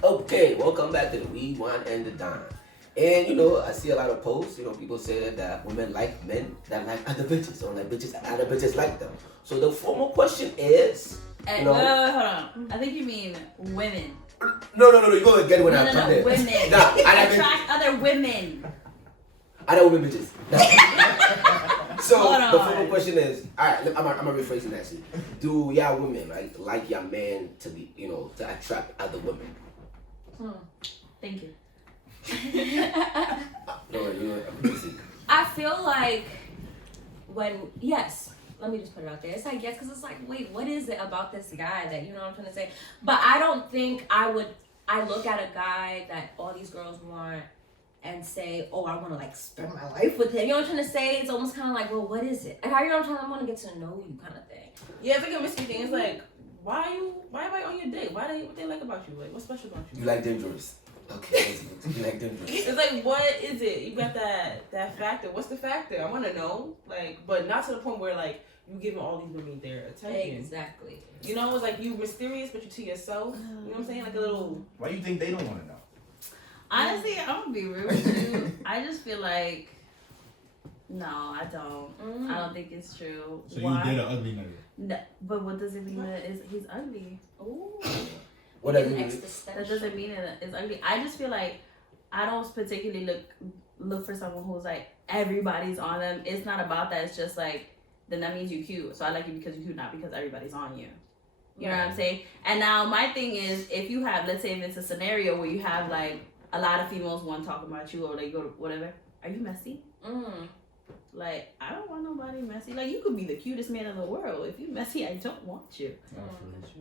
Okay, welcome back to the Weed, Wine, and the Dine. And you know, I see a lot of posts. You know, people say that women like men that like other bitches, or like bitches that other bitches like them. So the formal question is, Hey, you know, wait, hold on. I think you mean women. no. You go get it when No, I no, come no, there. women. Nah, I Attract other women. don't women bitches. So Hold the on. formal question is, all right. I'm gonna rephrase it actually. Do y'all women like your man to be, you know, to attract other women? Thank you. I'm busy. I feel like yes, let me just put it out there. It's like, yes, because it's like, wait, what is it about this guy that, you know what I'm trying to say? But I don't think I look at a guy that all these girls want and say, oh, I want to like spend my life with him. You know what I'm trying to say? It's almost kind of like, well, what is it? Like, you know what I'm trying to, I want to get to know you kind of thing. Yeah, it's like a risky thing. It's like, why everybody on your date? What they like about you? Like, what's special about you? You like dangerous. Okay, you like dangerous. It's like, what is it? You got that factor. What's the factor? I want to know. Like, but not to the point where like you giving all these women their attention. Exactly. You know, it's like you mysterious, but you to yourself. You know what I'm saying? Like a little. Why do you think they don't want to know? Honestly, I'm gonna be real with you. I just feel like, no, I don't. I don't think it's true. So Why? you did an ugly nigga. No, but what does it mean that he's ugly? What What does it mean? That doesn't mean it's ugly. I just feel like I don't particularly look for someone who's like everybody's on them. It's not about that. It's just like, then that means you cute. So I like you because you're cute, not because everybody's on you. You know what I'm saying? And now my thing is, if you have, let's say if it's a scenario where you have like a lot of females want to talk about you or they go to whatever, are you messy? Like, I don't want nobody messy. Like, you could be the cutest man in the world. If you messy, I don't want you.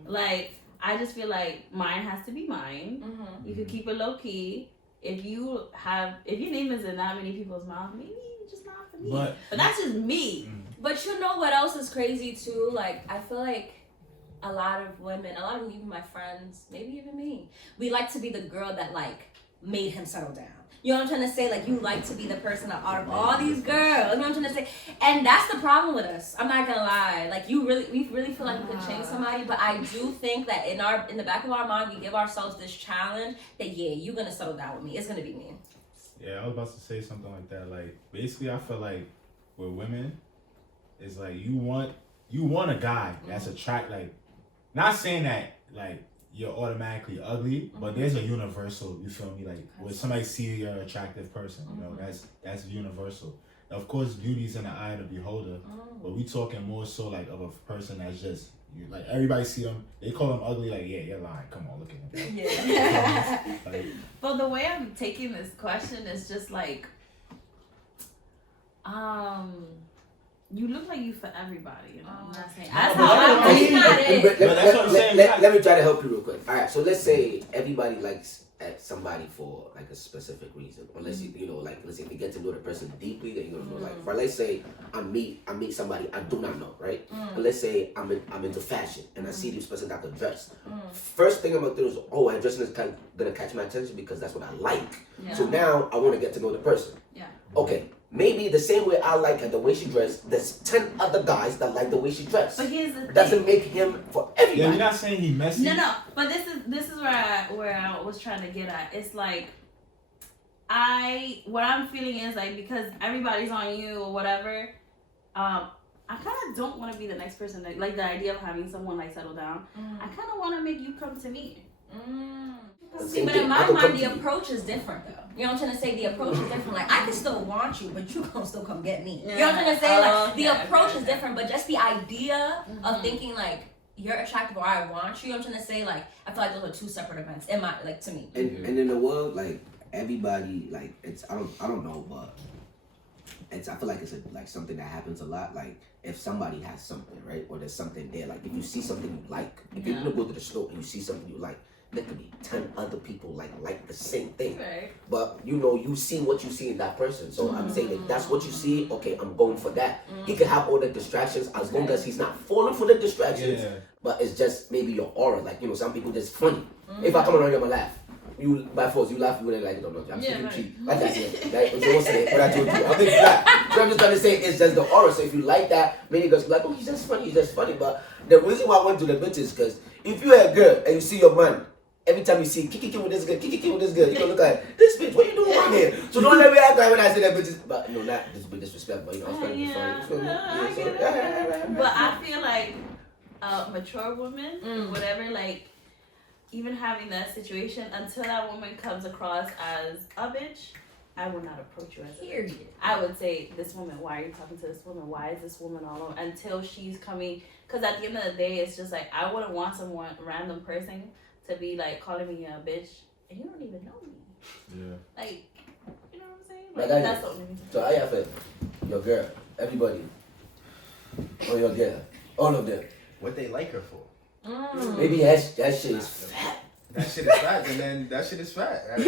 Like, I just feel like mine has to be mine. You could keep it low key. If your name is in that many people's mouths, maybe it's just not for me. But that's just me. But you know what else is crazy too? Like, I feel like a lot of even my friends, maybe even me, we like to be the girl that like made him settle down. You know what I'm trying to say? Like, you like to be the person out of all these girls. You know what I'm trying to say? And that's the problem with us. I'm not gonna lie. Like, we really feel like we could change somebody, but I do think that in the back of our mind, we give ourselves this challenge that, yeah, you're gonna settle down with me. It's gonna be me. Yeah, I was about to say something like that. Like, basically, I feel like with women, it's like you want a guy that's like, not saying that like you're automatically ugly, but there's a universal, you feel me? Like when somebody see you're an attractive person, you know, that's universal. Of course, beauty's in the eye of the beholder, but we talking more so like of a person that's just, like everybody see them, they call them ugly, like, yeah, you're lying, come on, look at him. Yeah. Like, But the way I'm taking this question is just like, you look like you for everybody, you know. I'm not saying that's how I'm not it. that's what I'm saying. Let me try to help you real quick. All right, so let's say everybody likes somebody for like a specific reason, or let's you know, like let's say if you get to know the person deeply, then you're gonna know. Like, for let's say I meet somebody I do not know, right? But let's say I'm into fashion and I see this person got the dress. First thing I'm gonna do is, oh, her dressing is gonna catch my attention because that's what I like. Yeah. So now I want to get to know the person. Yeah. Okay. Maybe the same way I like her, the way she dressed, there's 10 other guys that like the way she dressed. But here's the thing. Doesn't make him for everybody. yeah, you're not saying he messy. No. But this is where I was trying to get at. It's like what I'm feeling is like, because everybody's on you or whatever, I kind of don't want to be the next person that, like, the idea of having someone like settle down. I kind of want to make you come to me. See, but in my mind, the approach is different, though. You know what I'm trying to say? The approach is different. Like, I can still want you, but you gonna still come get me. You know what I'm trying to say? Like, the approach is different, but just the idea of thinking, like, you're attractive or I want you, I'm trying to say, like, I feel like those are two separate events, to me. And in the world, like, everybody, like, it's, I don't know, but I feel like it's like something that happens a lot. Like, if somebody has something, right? Or there's something there, like, if you see something you like, if you go to the store and you see something you like, there could be 10 other people like the same thing. Right. But you know, you see what you see in that person. So I'm saying if that's what you see, okay, I'm going for that. He can have all the distractions as long as he's not falling for the distractions. Yeah. But it's just maybe your aura. Like, you know, some people just funny. If I come around, you're gonna laugh. You by force, you laugh, you wouldn't like, no, I'm speaking cheap. Like that, like, so what's it? What I told you. I think that. So I'm just trying to say it's just the aura. So if you like that, many girls be like, oh, he's just funny. But the reason why I went to the bitch is because if you're a girl and you see your man every time you see Kiki with this girl, Kiki with this girl, you gonna look at this bitch. What you doing around here? So don't let me act like when I say that bitch. But no, not this with disrespect. But you know, I was trying to be funny. You feel me? I get it. But I feel like a mature woman, whatever, like even having that situation, until that woman comes across as a bitch, I will not approach you as a bitch. I would say, this woman, why are you talking to this woman? Why is this woman all over? Until she's coming, because at the end of the day, it's just like, I wouldn't want someone, random person, to be like calling me a bitch, and you don't even know me. Yeah. Like, you know what I'm saying? Like, That's the only reason. So I have your girl, everybody, or your girl, all of them. What they like her for? Maybe that shit is fat. That shit is fat, and then that shit is fat. Don't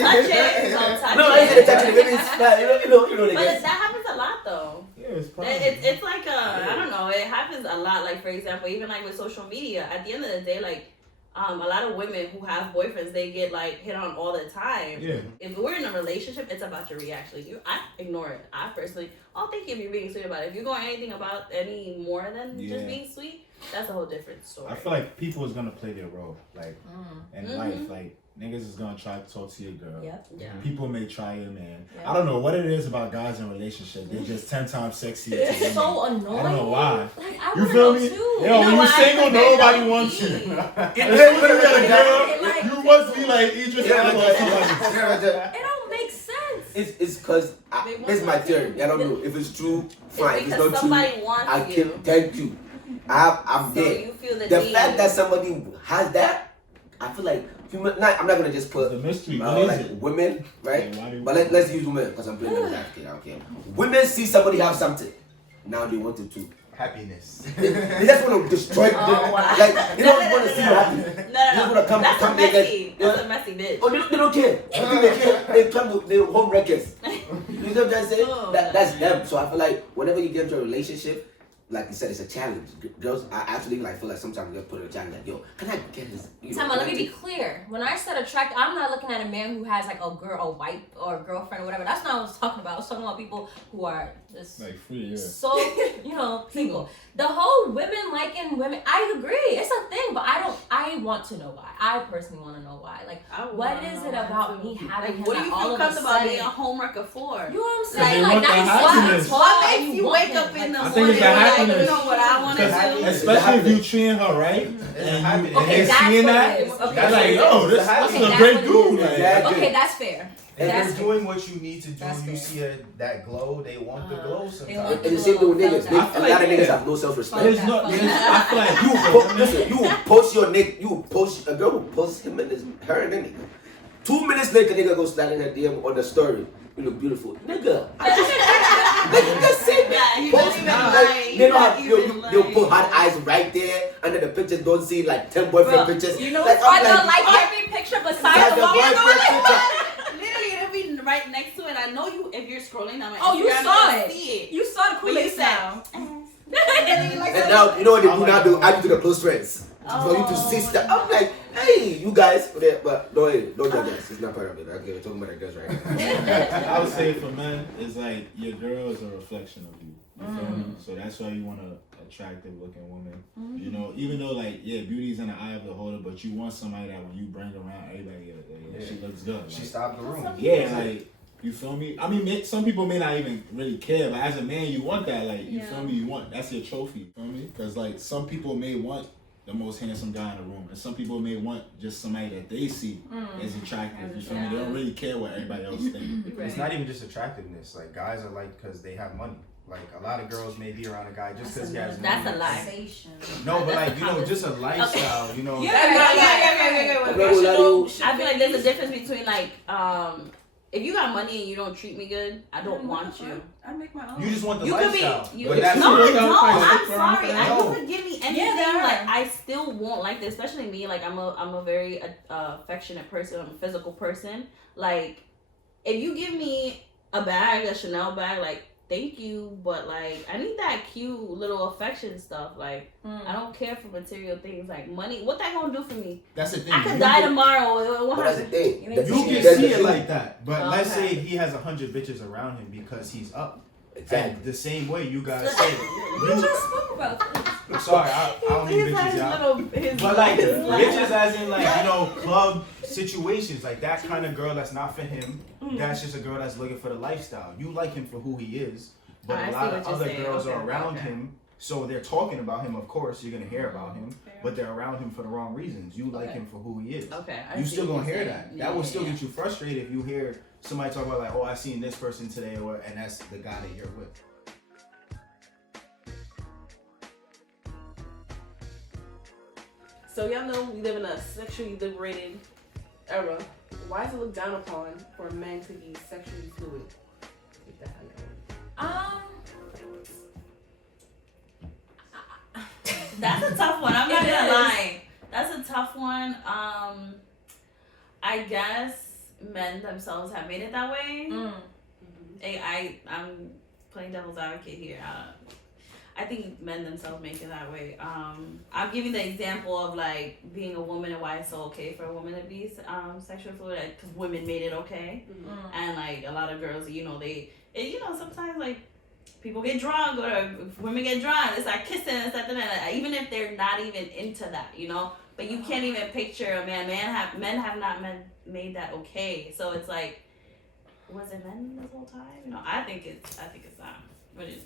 touch it. Don't touch No, I it. said touch it. Maybe it's fat. You know the But guess. that happens a lot though. Yeah, it's probably. It's like I don't know. It happens a lot. Like, for example, even like with social media. At the end of the day, like a lot of women who have boyfriends, they get like hit on all the time. Yeah. If we're in a relationship, it's about your reaction. I ignore it. I personally, thank you if you're being sweet about it. If you're going anything about any more than just being sweet, that's a whole different story. I feel like people is gonna play their role, like in life. Like niggas is gonna try to talk to your girl. Yep. Yeah. People may try your man. Yep. I don't know what it is about guys in relationships. They're just 10 times sexier. to It's women. so annoying. I don't know why. Like, I You wanna feel know me? too. Yo, You know when you why? single, Because they're nobody low wants key. you. Like, You must be like Idris Elba or somebody. It don't make sense. It's because They want this is my something. theory. I don't know if it's true. Fine. If it's because not somebody true, wants I you. can thank you. I'm So there. you feel the The need. fact that somebody has that, I feel like human. I'm not gonna just put The mystery. What is like it? women, right? Yeah, why do- But let's use women because I'm playing devil's advocate. I don't care. Women see somebody have something, now they want it too. Happiness. They just want to destroy. Oh, wow. Like they don't want to see you happy. No, They just want to come That's a there, messy. like, That's a messy bitch. Oh, they don't care. Everything they care, they come to their home records. You know what I'm saying? Oh, That's them. So I feel like whenever you get into a relationship, like you said, it's a challenge. Girls, I actually like feel like sometimes they put in a challenge like, yo, can I get his? Tama, let me be clear. When I said attract, I'm not looking at a man who has like a wife or a girlfriend or whatever. That's not what I was talking about. I was talking about people who are just Like free, yeah. so, people. The whole women liking women, I agree. It's a thing, but I want to know why. I personally want to know why. Like, I would what wanna is know it why, about too. me having him What do that you all feel of a comfortable sudden? being a homewrecker for? You know what I'm They saying? want Like, the that's why happiness. What and makes you want wake him. up in the I morning think it's the and like, happiness. you know what I want to Because do? Especially if you treating her right, and happiness. and Okay, they that's seeing what that, it is. Okay. they're like, yo, this Okay, is a that's great what it dude. is. Like, Exactly. Okay, that's fair. If That's you're doing what you need to do, That's you fair. see that glow, they want the glow want sometimes. And the same thing with niggas. I A feel lot like, of niggas yeah. have no self-respect. there's no, there's, I feel like Listen, you will post your nigga. You will post a girl will post him and her and the nigga. 2 minutes later, nigga go slide in her DM on the story. You look beautiful, nigga. Nigga, just say Yeah, that. he Post not even like, lying. they don't He not have even they'll lying. put hot eyes right there, and then the pictures don't see like 10 boyfriend Bro, pictures. You know like, what's I'm fun though? Like oh, every picture like besides the the one boyfriend picture. Literally, it'll be right next to it. I know you if you're scrolling down my Oh, you Instagram, saw you'll it. see it. You saw the But you Kool-Aid said, now. And now you know what they do now? They add you to the close friends for you to see stuff. I'm like, hey, you guys, but don't judge us. It's not part of it. Okay, we're talking about the girls right now. I would say for men, it's like your girl is a reflection of you. You feel me? So that's why you want a attractive looking woman. You know, even though like beauty's in the eye of the holder, but you want somebody that when you bring around, everybody she looks good. She Like, stopped the room. yeah, like you feel me? I mean, some people may not even really care, but as a man, you want that. Like you feel me? You want that's your trophy. You feel me? Because like some people may want the most handsome guy in the room, and some people may want just somebody that they see as attractive. You feel me? They don't really care what everybody else thinks. It's not even just attractiveness. Like guys are like because they have money. Like a lot of girls may be around a guy just because he has money. That's a lie. No, but That's like a you know, just a lifestyle. You know. Yeah. I'm not gonna lie to you. I feel like there's a difference between like if you got money and you don't treat me good, I don't want you. I make my own. You just want the You could lifestyle. be. But that's No, I real don't. life. I'm sorry. I No. you could give me anything. Yeah, they are. Like I still won't like this, especially me. Like I'm a very affectionate person. I'm a physical person. Like if you give me a bag, a Chanel bag, like thank you, but like I need that cute little affection stuff. Like I don't care for material things like money. What that gonna do for me? That's the thing. I could You die can- tomorrow. What But that's the happened? thing. You The can You thing can is that see the it thing- like that, but let's Okay. say he has 100 bitches around him because he's up. Exactly. And the same way you guys say We just spoke about this. sorry, I don't mean bitches out. But like bitches as in like, you know, club situations, like that kind of girl that's not for him. That's just a girl that's looking for the lifestyle. You like him for who he is, but I a see lot what of you're other saying. girls Okay, are around okay. him. So they're talking about him, of course, you're gonna hear about him, but they're around him for the wrong reasons. You like Okay. him for who he is. Okay. I You see still what gonna you're hear saying. that. Yeah, That will yeah, still yeah. get you frustrated if you hear somebody talk about like, oh, I seen this person today, and that's the guy that you're with. So y'all know we live in a sexually liberated era. Why is it looked down upon for men to be sexually fluid? If that's how you know. That's a tough one. I'm not It gonna is. lie. That's a tough one. I guess men themselves have made it that way. I'm playing devil's advocate here. I think men themselves make it that way. I'm giving the example of like being a woman and why it's so okay for a woman to be sexually fluid because women made it okay, and like a lot of girls, sometimes like people get drunk or women get drunk. It's like kissing and stuff, and even if they're not even into that, But you can't even picture a man. Men have not made that okay. So it's like, was it men this whole time? I think it's not. What is?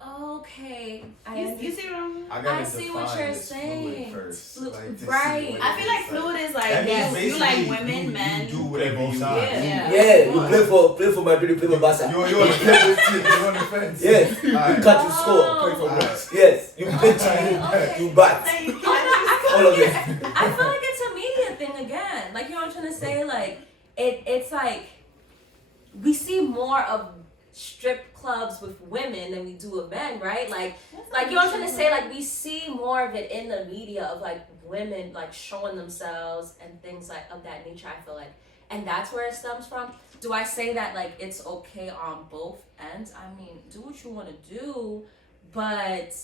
Okay, You see what I'm? gotta I see what define you're this saying. fluid first, Flu- like, to see right. what I it feel like is, fluid is That like means you like basically women, you men. do whatever both you sides. want. Yeah, you play for Madrid, you play for Barca. You on the fence. You on the fence. Yes, you Alright. cut, you score. Alright. Yes, you pitch, Okay. you bat. All of it. I feel like it's a media thing again. Like, you know what I'm trying to say? Like, it's like we see more of strip clubs with women than we do of men, right? Like you know what I'm trying to say? Like, we see more of it in the media of like women like showing themselves and things like of that nature. I feel like, and that's where it stems from. Do I say that like it's okay on both ends? I mean, do what you want to do, but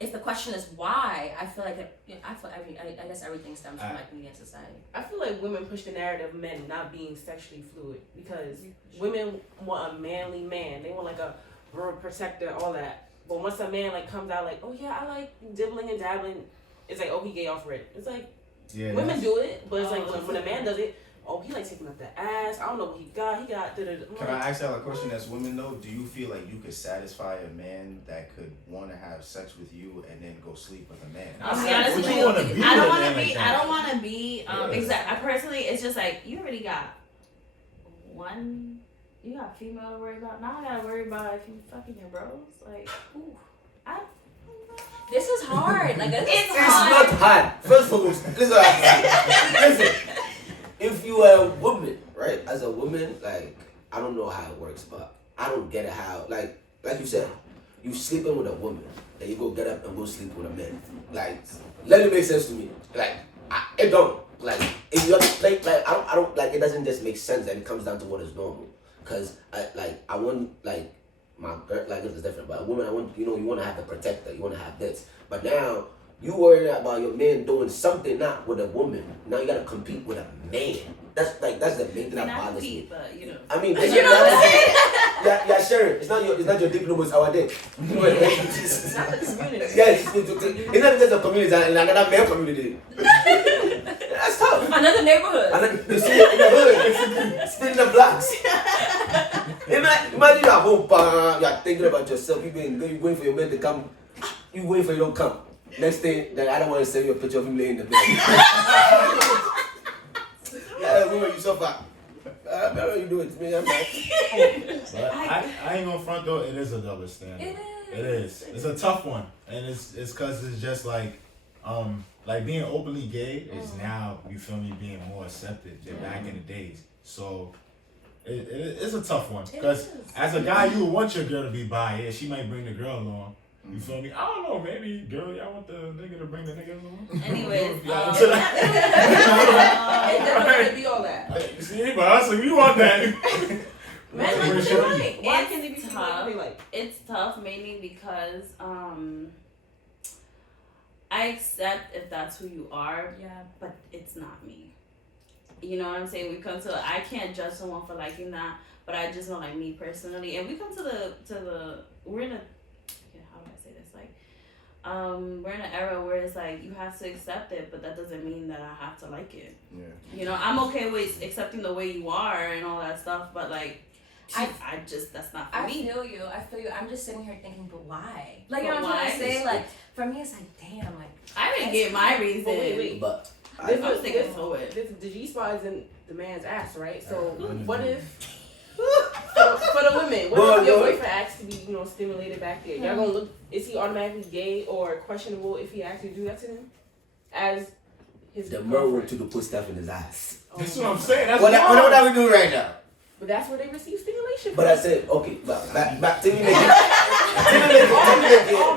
if the question is why, I feel like I guess everything stems from like media and society. I feel like women push the narrative of men not being sexually fluid because women want a manly man. They want like a rural protector, all that. But once a man like comes out like, oh yeah, I like dibbling and dabbling, it's like, oh, he gay off it. It's like women do it, but it's like when a man does it, oh, he like taking up the ass. I don't know what he got. Can I ask y'all a question as women though? Do you feel like you could satisfy a man that could want to have sex with you and then go sleep with a man? I'll be honest Would with you you. wanna be I don't with a want man to be. like I that? don't want to be. Yeah. Exactly. I personally, it's just like you already got one. You got female to worry about. Now I gotta worry about if you fucking your bros. Like, ooh, This is hard. Like, it's It's hard. not hard. First of all, listen. If you are a woman, right? As a woman, like I don't know how it works, but I don't get it how like you said, you sleeping with a woman, and you go get up and go sleep with a man. Like, let it make sense to me. Like, it don't. Like, if you like I don't like it doesn't just make sense that it comes down to what is normal. Cause I want like my girl like it's different, but a woman I want you want to have the protector, you want to have this, but now. You worried about your man doing something not with a woman. Now you gotta compete with a man. That's the main thing that not bothers me. compete, but I mean, You know what I'm saying? yeah, sure. It's not your diploma, it's our day. It's not the community. Yes, it's not just a community, it's another male community. That's tough. Another neighborhood. And you see it in the hood, spin the blocks. Imagine you're at home, you're thinking about yourself. You waiting for your man to come. You waiting for you don't come. Next thing, I don't want to send you a picture of him laying in the bed. Yeah, woman, you so fat. I don't know you do it to me. I'm not. But I ain't gonna front though. It is a double standard. It is. It's a tough one, and it's because it's just like being openly gay is now, you feel me, being more accepted than back in the days. So it's a tough one because as a guy, you would want your girl to be bi. Yeah, she might bring the girl along. You feel me? I don't know. Maybe, girl, y'all want the nigga to bring the nigga along? Anyways, It's never gonna be all that. See, but us, we want that. Men Where's like your- right. Why can't they be It's tough? tough. It's tough mainly because I accept if that's who you are, Yeah. but it's not me. You know what I'm saying? We come to I can't judge someone for liking that, But I just know, like, me personally, and we come to the we're in a, yeah, how do I say this, like, we're in an era where it's like you have to accept it, but that doesn't mean that I have to like it. Yeah. You know, I'm okay with accepting the way you are and all that stuff, but like, I just, that's not for me. I feel you. I'm just sitting here thinking, but why? Like, you But know what I'm trying to why? say? Like, for me, it's like, damn, like. I didn't get my reason. Wait. But I was thinking forward. The G spot is in the man's ass, right? So Mm-hmm. what if for the women, what if your boyfriend asks to be, stimulated back there? Y'all gonna look? Is he automatically gay or questionable if he actually do that to him? As his the girlfriend? man want to put stuff in his ass. That's what I'm saying. That's What wrong. are we doing right now? But that's where they receive stimulation. But I said, okay, but back to me make it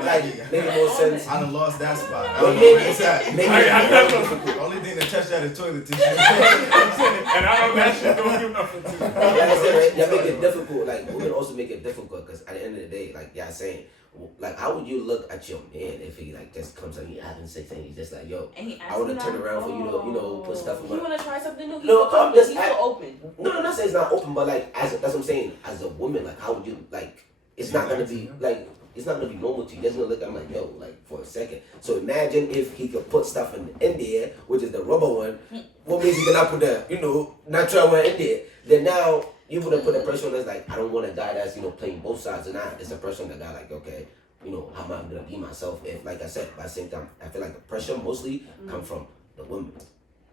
like make more sense. I done lost that spot. I But don't know maybe where it's at. maybe I never. The only thing that touched that is toilet tissue. And I know that shit don't do nothing to me. like I said, right, y'all make it difficult. Like women also make it difficult because at the end of the day, like y'all saying, like how would you look at your man if he like just comes and he having sex and he's just like, yo, And he I want to turn around for you to put stuff in You my. wanna try something new? No, I'm just- he's so open. No, I'm not saying it's not open, but like as that's what I'm saying. As a woman, like how would you like? It's not gonna be like it's not gonna be normal to you. You're just gonna look at him like yo, like for a second. So imagine if he could put stuff in there, which is the rubber one. What means he cannot put the natural one in there? Then now you would have put a person that's like I don't want a guy that's playing both sides, and not it's a person that got like okay. How am I gonna be myself if, like I said, by the same time, I feel like the pressure mostly come from the women.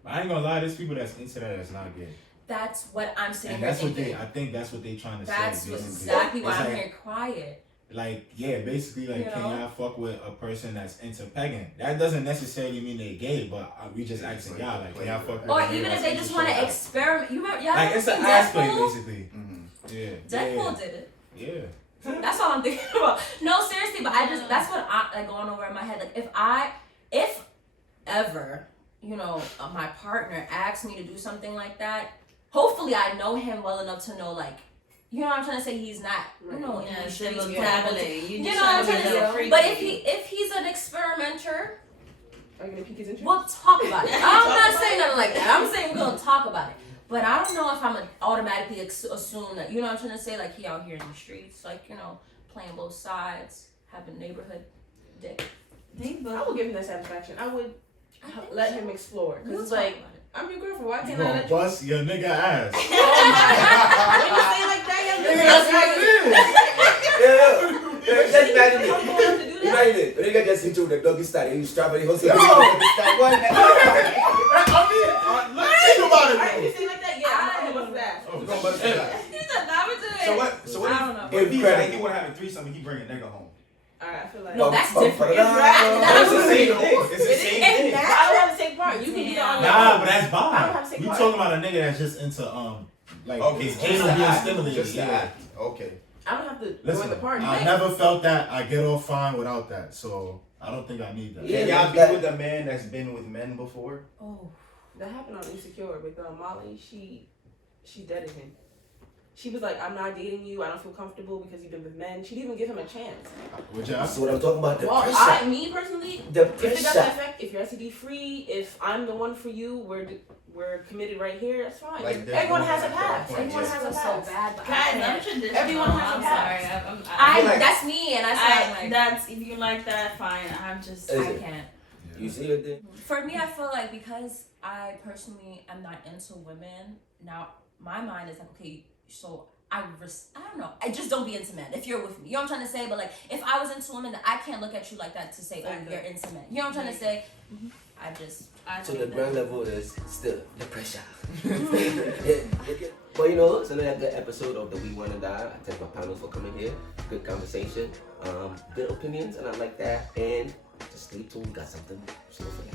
I ain't gonna lie, there's people that's into that that's not gay. That's what I'm sitting And here that's what thinking. I think that's what they trying to That's say. Basically. exactly why It's I'm like, here quiet. Like, yeah, basically, like, You can know? y'all fuck with a person that's into pegging? That doesn't necessarily mean they're gay, but we just asking y'all, like, can y'all fuck with Or a nigga even if that's they into just shit want like to that? experiment. You remember, y'all Like, ever it's an seen aspect, Deadpool? basically. Yeah. Deadpool did it. Yeah. That's all I'm thinking about. No, seriously, but that's what I like going over in my head. Like if ever, my partner asks me to do something like that, hopefully I know him well enough to know, like, you know what I'm trying to say, he's not, in Yeah, the still streets. traveling. You know what I'm trying to say? But if he's an experimenter, Are you gonna pique his interest? we'll talk about it. I'm not saying nothing like that. I'm saying we're gonna talk about it. But I don't know if I'm gonna automatically assume that, you know what I'm trying to say, like he out here in the streets, like, playing both sides, having neighborhood dick. I would give him that satisfaction. I would let him explore. Because We'll it's talk like, about it. I'm your girlfriend. Why You can't I gonna let you? bust your nigga ass. When you say it like that, That's what it is. Yeah, just imagine it. I'm going to do that. Imagine it. When you get just hit you with the doggy style and you strawberry hustle. Think about it, Alright, though. you say it like that? Yeah, I'm gonna bust that. Oh, you gonna bust his ass. He said that would do it. So what? I don't know. If he's like he wanna have a threesome, he bring a nigga home. Alright, I feel like. No, that's different. It's the same It thing. is. It's the same And thing. I don't have to take part. You can do that on your Nah, own. but that's I don't have to fine. take We part. talking about a nigga that's just into like Okay, his just anal the being act. stimulated. Just the Yeah. act. Okay. I don't have to join Listen, the party. I never felt that. I get off fine without that, so I don't think I need that. Yeah. Can y'all be that- with a man that's been with men before? Oh. That happened on Insecure with Molly. She deaded him. She was like, I'm not dating you. I don't feel comfortable because you've been with men. She didn't even give him a chance. Would y'all? That's what I'm talking about. The Well, pressure. me personally, The if it doesn't pressure. affect, if you're STD free, if I'm the one for you, we're committed right here. That's fine. Like, there's Everyone no has a point. pass. Yeah. Everyone It has a feels so pass. bad, but I Guys, I'm can't. traditional. Everyone has a I'm pass. sorry. I feel like- that's me, and I said like That's if you like that, fine. I'm just. Is I it? can't. You see it there? For me, I feel like because I personally am not into women, now my mind is like, okay, so I don't know. I just don't be into men if you're with me. You know what I'm trying to say? But like, if I was into women, I can't look at you like that to say, Exactly. oh, you're into men. You know what I'm trying to say? So the ground level is still the pressure. But it's another good episode of the We Wanna Die. I thank my panel for coming here. Good conversation, good opinions, and I like that. And just stay tuned. We got something slow for you.